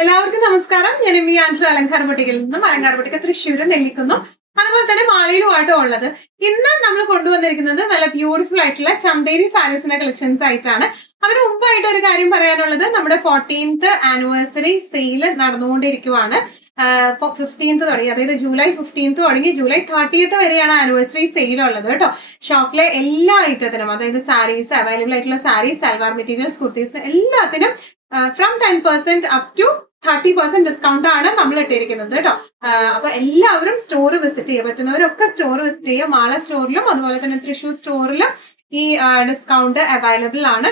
എല്ലാവർക്കും നമസ്കാരം. ഞാൻ എം വി ആൻഡ്രു അലങ്കാർ ബൊട്ടിക്കിൽ നിന്നും അലങ്കാർ ബൊട്ടിക്ക് തൃശ്ശൂര് നെല്ലിക്കുന്നു, അതുപോലെ തന്നെ മാളിയിലുമായിട്ടും ഉള്ളത്. ഇന്ന് നമ്മൾ കൊണ്ടുവന്നിരിക്കുന്നത് നല്ല ബ്യൂട്ടിഫുൾ ആയിട്ടുള്ള ചന്തേരി സാരീസിന്റെ കളക്ഷൻസ് ആയിട്ടാണ്. അതിന് മുമ്പായിട്ട് ഒരു കാര്യം പറയാനുള്ളത്, നമ്മുടെ 14th ആനിവേഴ്സറി സെയിൽ നടന്നുകൊണ്ടിരിക്കുവാണ്. 15th തുടങ്ങി, അതായത് ജൂലൈ 15th തുടങ്ങി ജൂലൈ 30th വരെയാണ് ആനിവേഴ്സറി സെയിൽ ഉള്ളത് കേട്ടോ. ഷോപ്പിലെ എല്ലാ ഐറ്റത്തിനും, അതായത് സാരീസ് അവൈലബിൾ ആയിട്ടുള്ള സാരീസ്, സൽവാർ മെറ്റീരിയൽസ്, കുർത്തീസിന് എല്ലാത്തിനും ഫ്രം 10% അപ് ടു 30% ഡിസ്കൗണ്ട് ആണ് നമ്മൾ ഇട്ടിരിക്കുന്നത് കേട്ടോ. അപ്പൊ എല്ലാവരും സ്റ്റോർ വിസിറ്റ് ചെയ്യുക, പറ്റുന്നവരൊക്കെ സ്റ്റോർ വിസിറ്റ് ചെയ്യുക. മാള സ്റ്റോറിലും അതുപോലെ തന്നെ തൃശ്ശൂർ സ്റ്റോറിലും ഈ ഡിസ്കൗണ്ട് അവൈലബിൾ ആണ്.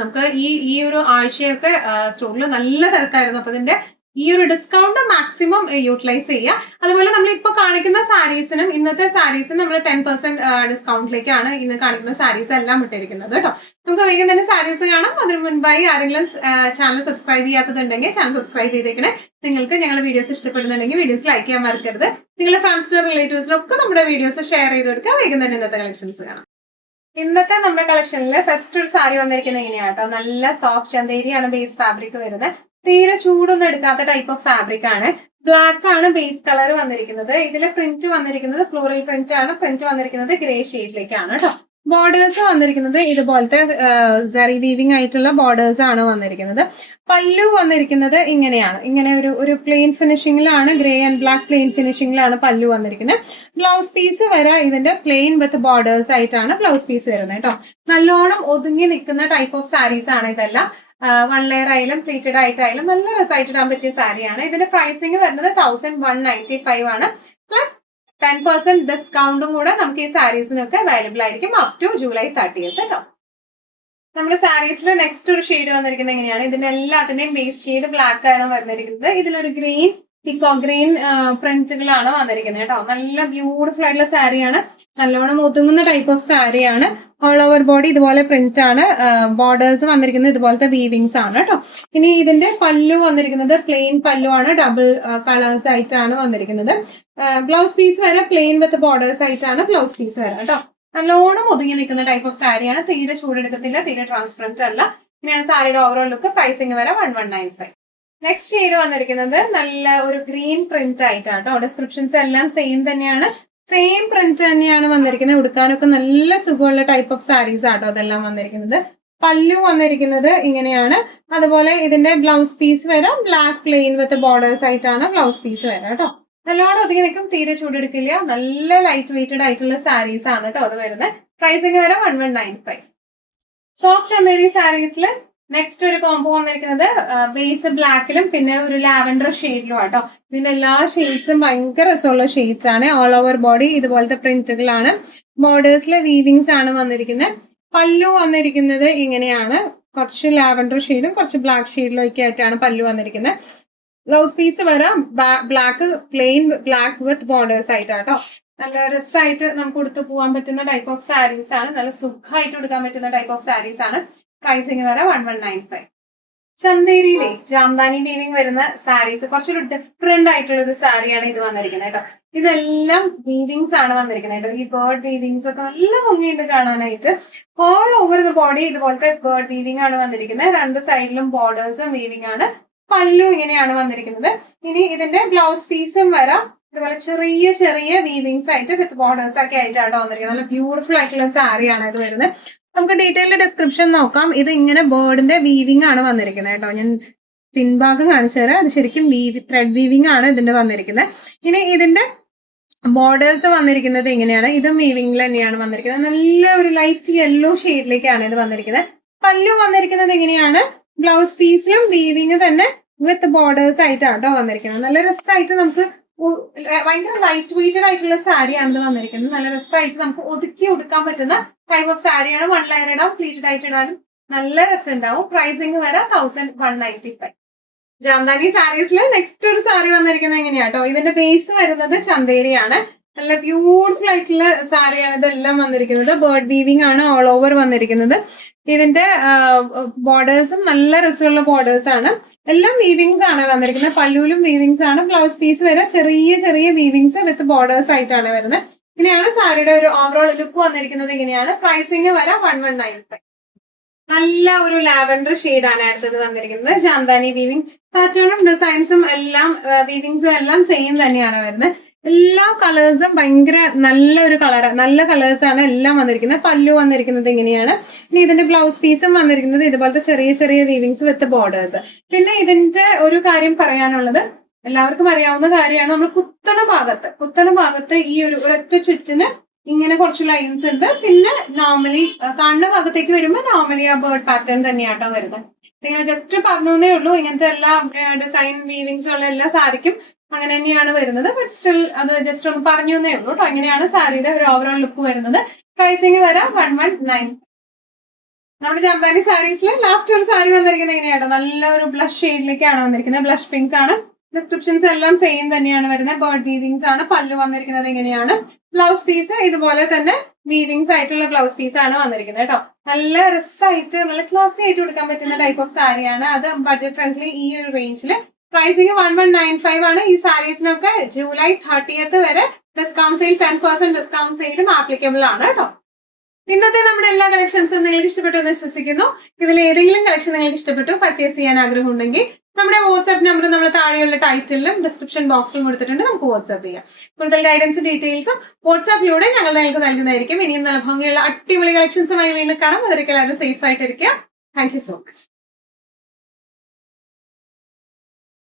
നമുക്ക് ഈ ഒരു ആഴ്ചയൊക്കെ സ്റ്റോറിൽ നല്ല തിരക്കായിരുന്നു. അപ്പൊ ഇതിന്റെ ഈ ഒരു ഡിസ്കൗണ്ട് മാക്സിമം യൂട്ടിലൈസ് ചെയ്യുക. അതുപോലെ നമ്മൾ ഇപ്പൊ കാണിക്കുന്ന സാരീസിനും ഇന്നത്തെ സാരീസിനും നമ്മൾ 10% ഡിസ്കൗണ്ടിലേക്കാണ് ഇന്ന് കാണിക്കുന്ന സാരീസ് എല്ലാം ഇട്ടിരിക്കുന്നത് കേട്ടോ. നമുക്ക് വേഗം തന്നെ സാരീസ് കാണാം. അതിന് മുൻപായി ആരെങ്കിലും ചാനൽ സബ്സ്ക്രൈബ് ചെയ്യാത്തതുണ്ടെങ്കിൽ ചാനൽ സബ്സ്ക്രൈബ് ചെയ്തേക്കണേ. നിങ്ങൾക്ക് ഞങ്ങളുടെ വീഡിയോസ് ഇഷ്ടപ്പെടുന്നുണ്ടെങ്കിൽ വീഡിയോസ് ലൈക്ക് ചെയ്യാൻ മറക്കരുത്. നിങ്ങളുടെ ഫ്രണ്ട്സിനും റിലേറ്റീവ്സിനും ഒക്കെ നമ്മുടെ വീഡിയോസ് ഷെയർ ചെയ്ത് കൊടുക്കുക. വേഗം തന്നെ ഇന്നത്തെ കളക്ഷൻസ് കാണാം. ഇന്നത്തെ നമ്മുടെ കളക്ഷനിൽ ഫസ്റ്റ് ഒരു സാരി വന്നിരിക്കുന്നത് എങ്ങനെയാണ് കേട്ടോ. നല്ല സോഫ്റ്റ് ചന്തേരിയാണ് ബേസ് ഫാബ്രിക് വരുന്നത്. തീരെ ചൂടൊന്നും എടുക്കാത്ത ടൈപ്പ് ഓഫ് ഫാബ്രിക് ആണ്. ബ്ലാക്ക് ആണ് ബേസ് കളർ വന്നിരിക്കുന്നത്. ഇതിലെ പ്രിന്റ് വന്നിരിക്കുന്നത് ഫ്ലോറൽ പ്രിന്റ് ആണ്. പ്രിന്റ് വന്നിരിക്കുന്നത് ഗ്രേ ഷെയ്ഡിലേക്കാണ് കേട്ടോ. ബോർഡേഴ്സ് വന്നിരിക്കുന്നത് ഇതുപോലത്തെ സറി വീവിംഗ് ആയിട്ടുള്ള ബോർഡേഴ്സ് ആണ് വന്നിരിക്കുന്നത്. പല്ലു വന്നിരിക്കുന്നത് ഇങ്ങനെയാണ്. ഇങ്ങനെ ഒരു പ്ലെയിൻ ഫിനിഷിംഗിലാണ്, ഗ്രേ ആൻഡ് ബ്ലാക്ക് പ്ലെയിൻ ഫിനിഷിംഗിലാണ് പല്ലു വന്നിരിക്കുന്നത്. ബ്ലൗസ് പീസ് വരെ ഇതിന്റെ പ്ലെയിൻ വിത്ത് ബോർഡേഴ്സ് ആയിട്ടാണ് ബ്ലൗസ് പീസ് വരുന്നത് കേട്ടോ. നല്ലോണം ഒതുങ്ങി നിൽക്കുന്ന ടൈപ്പ് ഓഫ് സാരീസ് ആണ് ഇതെല്ലാം. 1 ലെയർ ആയാലും പ്ലീറ്റഡ് ആയിട്ടായാലും നല്ല രസമായിട്ട് ഇടാൻ പറ്റിയ സാരിയാണ്. ഇതിന്റെ പ്രൈസിങ് വരുന്നത് 1195 ആണ്. പ്ലസ് 10% ഡിസ്കൗണ്ടും കൂടെ നമുക്ക് ഈ സാരീസിനൊക്കെ അവൈലബിൾ ആയിരിക്കും അപ് ടു ജൂലൈ 30th കേട്ടോ. നമ്മുടെ സാരീസിൽ നെക്സ്റ്റ് ഒരു ഷെയ്ഡ് വന്നിരിക്കുന്നത് എങ്ങനെയാണ്. ഇതിന്റെ എല്ലാത്തിന്റെയും ബേസ് ഷെയ്ഡ് ബ്ലാക്ക് ആണ് വന്നിരിക്കുന്നത്. ഇതിലൊരു ഗ്രീൻ പിക്കോ ഗ്രീൻ പ്രിന്റുകളാണ് വന്നിരിക്കുന്നത് കേട്ടോ. നല്ല ബ്യൂട്ടിഫുൾ ആയിട്ടുള്ള സാരിയാണ്. നല്ലോണം ഒതുങ്ങുന്ന ടൈപ്പ് ഓഫ് സാരിയാണ്. ഓൾ ഓവർ ബോഡി ഇതുപോലെ പ്രിന്റ് ആണ്. ബോർഡേഴ്സ് വന്നിരിക്കുന്നത് ഇതുപോലത്തെ വീവിങ്സ് ആണ് കേട്ടോ. ഇനി ഇതിന്റെ പല്ലു വന്നിരിക്കുന്നത് പ്ലെയിൻ പല്ലു ആണ്. ഡബിൾ കളേഴ്സ് ആയിട്ടാണ് വന്നിരിക്കുന്നത്. ബ്ലൗസ് പീസ് വരെ പ്ലെയിൻ വിത്ത് ബോർഡേഴ്സ് ആയിട്ടാണ് ബ്ലൗസ് പീസ് വരെ കേട്ടോ. നല്ലോണം ഒതുങ്ങി നിൽക്കുന്ന ടൈപ്പ് ഓഫ് സാരിയാണ്. തീരെ ചൂടെടുക്കത്തില്ല, തീരെ ട്രാൻസ്പെറന്റ് അല്ല. ഇങ്ങനെയാണ് സാരിയുടെ ഓവറോൾ ലുക്ക്. പ്രൈസിങ് വരെ 1195. നെക്സ്റ്റ് ഷെയ്ഡ് വന്നിരിക്കുന്നത് നല്ല ഒരു ഗ്രീൻ പ്രിന്റ് ആയിട്ടാണ് കേട്ടോ. ഡിസ്ക്രിപ്ഷൻസ് എല്ലാം സെയിം തന്നെയാണ്. സെയിം പ്രിന്റ് തന്നെയാണ് വന്നിരിക്കുന്നത്. ഉടുക്കാനൊക്കെ നല്ല സുഖമുള്ള ടൈപ്പ് ഓഫ് സാരീസ് ആട്ടോ അതെല്ലാം വന്നിരിക്കുന്നത്. പല്ലു വന്നിരിക്കുന്നത് ഇങ്ങനെയാണ്. അതുപോലെ ഇതിന്റെ ബ്ലൗസ് പീസ് വരാം ബ്ലാക്ക് പ്ലെയിൻ വിത്ത് ബോർഡേഴ്സ് ആയിട്ടാണ് ബ്ലൗസ് പീസ് വരാം കേട്ടോ. നല്ലോണം ഒതുങ്ങി നിൽക്കും, തീരെ ചൂടെടുക്കില്ല. നല്ല ലൈറ്റ് വെയ്റ്റഡ് ആയിട്ടുള്ള സാരീസ് ആണ് കേട്ടോ അത് വരുന്നത്. പ്രൈസിങ് വരെ 1195. സോഫ്റ്റ് ചന്തേരി സാരീസിൽ നെക്സ്റ്റ് ഒരു കോംബോ വന്നിരിക്കുന്നത് ബേസ് ബ്ലാക്കിലും പിന്നെ ഒരു ലാവൻഡർ ഷെയ്ഡിലും ആട്ടോ. ഇതിന്റെ എല്ലാ ഷെയ്ഡ്സും ഭയങ്കര രസമുള്ള ഷെയ്ഡ്സ് ആണ്. ഓൾ ഓവർ ബോഡി ഇതുപോലത്തെ പ്രിന്റുകളാണ്. ബോർഡേഴ്സിലെ വീവിങ്സ് ആണ് വന്നിരിക്കുന്നത്. പല്ലു വന്നിരിക്കുന്നത് ഇങ്ങനെയാണ്. കുറച്ച് ലാവൻഡർ ഷെയ്ഡും കുറച്ച് ബ്ലാക്ക് ഷെയ്ഡിലും ഒക്കെ ആയിട്ടാണ് പല്ലു വന്നിരിക്കുന്നത്. ബ്ലൗസ് പീസ് വരാം black plain black with borders ആയിട്ടാട്ടോ. നല്ല രസമായിട്ട് നമുക്ക് കൊടുത്തു പോകാൻ പറ്റുന്ന ടൈപ്പ് ഓഫ് സാരീസ് ആണ്. നല്ല സുഖമായിട്ട് കൊടുക്കാൻ പറ്റുന്ന ടൈപ്പ് ഓഫ് സാരീസ് ആണ്. പ്രൈസിങ് വരെ 1195. ചന്തേരിയിലെ ജാംദാനി വീവിംഗ് വരുന്ന സാരീസ് കുറച്ചൊരു ഡിഫറെന്റ് ആയിട്ടുള്ള ഒരു സാരിയാണ് ഇത് വന്നിരിക്കുന്നത് കേട്ടോ. ഇതെല്ലാം വീവിങ്സ് ആണ് വന്നിരിക്കുന്നത് കേട്ടോ. ഈ ബേർഡ് വീവിങ്സ് ഒക്കെ നല്ല ഭംഗിയുണ്ട് കാണാനായിട്ട്. ഓൾ ഓവർ ദ ബോഡി ഇതുപോലത്തെ ബേർഡ് വീവിംഗ് ആണ് വന്നിരിക്കുന്നത്. രണ്ട് സൈഡിലും ബോർഡേഴ്സും വീവിംഗ് ആണ്. പല്ലു ഇങ്ങനെയാണ് വന്നിരിക്കുന്നത്. ഇനി ഇതിന്റെ ബ്ലൗസ് പീസും വരാം ഇതുപോലെ ചെറിയ ചെറിയ വീവിങ്സ് ആയിട്ട് വിത്ത് ബോർഡേഴ്സ് ഒക്കെ ആയിട്ടാണ് വന്നിരിക്കുന്നത്. നല്ല ബ്യൂട്ടിഫുൾ ആയിട്ടുള്ള സാരിയാണ് ഇത് വരുന്നത്. നമുക്ക് ഡീറ്റെയിൽഡ് ഡിസ്ക്രിപ്ഷൻ നോക്കാം. ഇത് ഇങ്ങനെ ബേർഡിന്റെ വീവിംഗ് ആണ് വന്നിരിക്കുന്നത് കേട്ടോ. ഞാൻ പിൻഭാഗം കാണിച്ചു തരാം. അത് ശരിക്കും ത്രെഡ് വീവിംഗ് ആണ് ഇതിന്റെ വന്നിരിക്കുന്നത്. ഇനി ഇതിന്റെ ബോർഡേഴ്സ് വന്നിരിക്കുന്നത് ഇങ്ങനെയാണ്. ഇതും വീവിംഗിൽ തന്നെയാണ് വന്നിരിക്കുന്നത്. നല്ല ഒരു ലൈറ്റ് യെല്ലോ ഷെയ്ഡിലേക്കാണ് ഇത് വന്നിരിക്കുന്നത്. പല്ലു വന്നിരിക്കുന്നത് എങ്ങനെയാണ്. ബ്ലൗസ് പീസിലും വീവിംഗ് തന്നെ വിത്ത് ബോർഡേഴ്സ് ആയിട്ടാണ് കേട്ടോ വന്നിരിക്കുന്നത്. നല്ല രസമായിട്ട് നമുക്ക് ഭയങ്കര ലൈറ്റ് വെയ്റ്റഡ് ആയിട്ടുള്ള സാരിയാണ് ഇത് വന്നിരിക്കുന്നത്. നല്ല രസമായിട്ട് നമുക്ക് ഒതുക്കി ഉടുക്കാൻ പറ്റുന്ന ടൈപ്പ് ഓഫ് സാരിയാണ്. 1 ലെയർ ഇടാം, പ്ലീറ്റഡ് ആയിട്ട് ഇടാനും നല്ല രസം ഉണ്ടാവും. പ്രൈസിങ് വരെ 1195. ജാംദാനി സാരീസിൽ നെക്സ്റ്റ് ഒരു സാരി വന്നിരിക്കുന്നത് എങ്ങനെയാട്ടോ. ഇതിന്റെ ബേസ് വരുന്നത് ചന്തേരിയാണ്. നല്ല ബ്യൂട്ടിഫുൾ ആയിട്ടുള്ള സാരിയാണ് ഇതെല്ലാം വന്നിരിക്കുന്നത്. ബേർഡ് വീവിംഗ് ആണ് ഓൾ ഓവർ വന്നിരിക്കുന്നത്. ഇതിന്റെ ബോർഡേഴ്സും നല്ല രസമുള്ള ബോർഡേഴ്സ് ആണ്. എല്ലാം വീവിങ്സ് ആണ് വന്നിരിക്കുന്നത്. പല്ലുവിലും വീവിങ്സ് ആണ്. ബ്ലൗസ് പീസ് വരെ ചെറിയ ചെറിയ വീവിങ്സ് വിത്ത് ബോർഡേഴ്സ് ആയിട്ടാണ് വരുന്നത്. ഇങ്ങനെയാണ് സാരിയുടെ ഒരു ഓവറോൾ ലുക്ക് വന്നിരിക്കുന്നത്. ഇങ്ങനെയാണ്. പ്രൈസിങ് വരെ 1195. നല്ല ഒരു ലാവൻഡർ ഷെയ്ഡാണ് അടുത്തത് വന്നിരിക്കുന്നത്. ജാംദാനി വീവിംഗ് പാറ്റേണും ഡിസൈൻസും എല്ലാം വീവിങ്സും എല്ലാം സെയിം തന്നെയാണ് വരുന്നത്. എല്ലാ കളേഴ്സും ഭയങ്കര നല്ലൊരു നല്ല കളേഴ്സ് ആണ് എല്ലാം വന്നിരിക്കുന്നത്. പല്ലു വന്നിരിക്കുന്നത് ഇങ്ങനെയാണ്. ഇനി ഇതിന്റെ ബ്ലൗസ് പീസും വന്നിരിക്കുന്നത് ഇതുപോലത്തെ ചെറിയ ചെറിയ വീവിങ്സ് വിത്ത് ബോർഡേഴ്സ്. പിന്നെ ഇതിന്റെ ഒരു കാര്യം പറയാനുള്ളത്, എല്ലാവർക്കും അറിയാവുന്ന കാര്യമാണ്, നമ്മൾ കുത്തണ ഭാഗത്ത് ഈ ഒരു ഒരൊറ്റ ചുറ്റിന് ഇങ്ങനെ കുറച്ച് ലൈൻസ് ഉണ്ട്. പിന്നെ നോർമലി കാണുന്ന ഭാഗത്തേക്ക് വരുമ്പോൾ നോർമലി ആ ബേർഡ് പാറ്റേൺ തന്നെയാട്ടോ വരുന്നത്. ഇങ്ങനെ ജസ്റ്റ് പറഞ്ഞേ ഉള്ളൂ. ഇങ്ങനത്തെ എല്ലാ ഡിസൈൻ വീവിങ്സ് ഉള്ള എല്ലാ സാരിക്കും അങ്ങനെ തന്നെയാണ് വരുന്നത്. ബട്ട് സ്റ്റിൽ അത് ജസ്റ്റ് ഒന്ന് പറഞ്ഞു തന്നേ ഉള്ളൂ കേട്ടോ. അങ്ങനെയാണ് സാരിയുടെ ഒരു ഓവറോൾ ലുക്ക് വരുന്നത്. പ്രൈസിങ് വരാം 119. നമ്മുടെ ജാംദാനി സാരീസിൽ ലാസ്റ്റ് ഒരു സാരി വന്നിരിക്കുന്നത് എങ്ങനെയാട്ടോ, നല്ല ഒരു ബ്ലഷ് ഷെയ്ഡിലേക്കാണ് വന്നിരിക്കുന്നത്. ബ്ലഷ് പിങ്ക് ആണ്. ഡിസ്ക്രിപ്ഷൻസ് എല്ലാം സെയിം തന്നെയാണ് വരുന്നത്. ബേർഡ് വീവിങ്സ് ആണ്. പല്ലു വന്നിരിക്കുന്നത് ഇങ്ങനെയാണ്. ബ്ലൗസ് പീസ് ഇതുപോലെ തന്നെ വീവിങ്സ് ആയിട്ടുള്ള ബ്ലൗസ് പീസ് ആണ് വന്നിരിക്കുന്നത് കേട്ടോ. നല്ല രസമായിട്ട് നല്ല ക്ലാസി ആയിട്ട് കൊടുക്കാൻ പറ്റുന്ന ടൈപ്പ് ഓഫ് സാരിയാണ്. അത് ബഡ്ജറ്റ് ഫ്രണ്ട്ലി ഈ ഒരു റേഞ്ചിൽ. പ്രൈസിങ് 1195 ആണ്. ഈ സാരീസിനൊക്കെ ജൂലൈ 30th വരെ ഡിസ്കൗണ്ട് സെയിൽ 10% ഡിസ്കൗണ്ട് സെയിലും ആപ്ലിക്കബിൾ ആണ് കേട്ടോ. ഇന്നത്തെ നമ്മുടെ എല്ലാ കളക്ഷൻസും നിങ്ങൾക്ക് ഇഷ്ടപ്പെട്ടു എന്ന് വിശ്വസിക്കുന്നു. ഇതിൽ ഏതെങ്കിലും കളക്ഷൻ നിങ്ങൾക്ക് ഇഷ്ടപ്പെട്ടു പർച്ചേസ് ചെയ്യാൻ ആഗ്രഹം ഉണ്ടെങ്കിൽ നമ്മുടെ വാട്സ്ആപ്പ് നമ്പർ നമ്മൾ താഴെയുള്ള ടൈറ്റിലും ഡിസ്ക്രിപ്ഷൻ ബോക്സിലും കൊടുത്തിട്ടുണ്ട്. നമുക്ക് വാട്സ്ആപ്പ് ചെയ്യാം. കൂടുതൽ ഗൈഡൻസും ഡീറ്റെയിൽസും വാട്സ്ആപ്പിലൂടെ ഞങ്ങൾ നിങ്ങൾക്ക് നൽകുന്നതായിരിക്കും. ഇനിയും നല്ല ഭംഗിയുള്ള അടിപൊളി കളക്ഷൻസുമായി വീണ്ടും കാണാം. അതിലേക്ക് എല്ലാവരും സേഫ് ആയിട്ടിരിക്കുക. Thank you so much.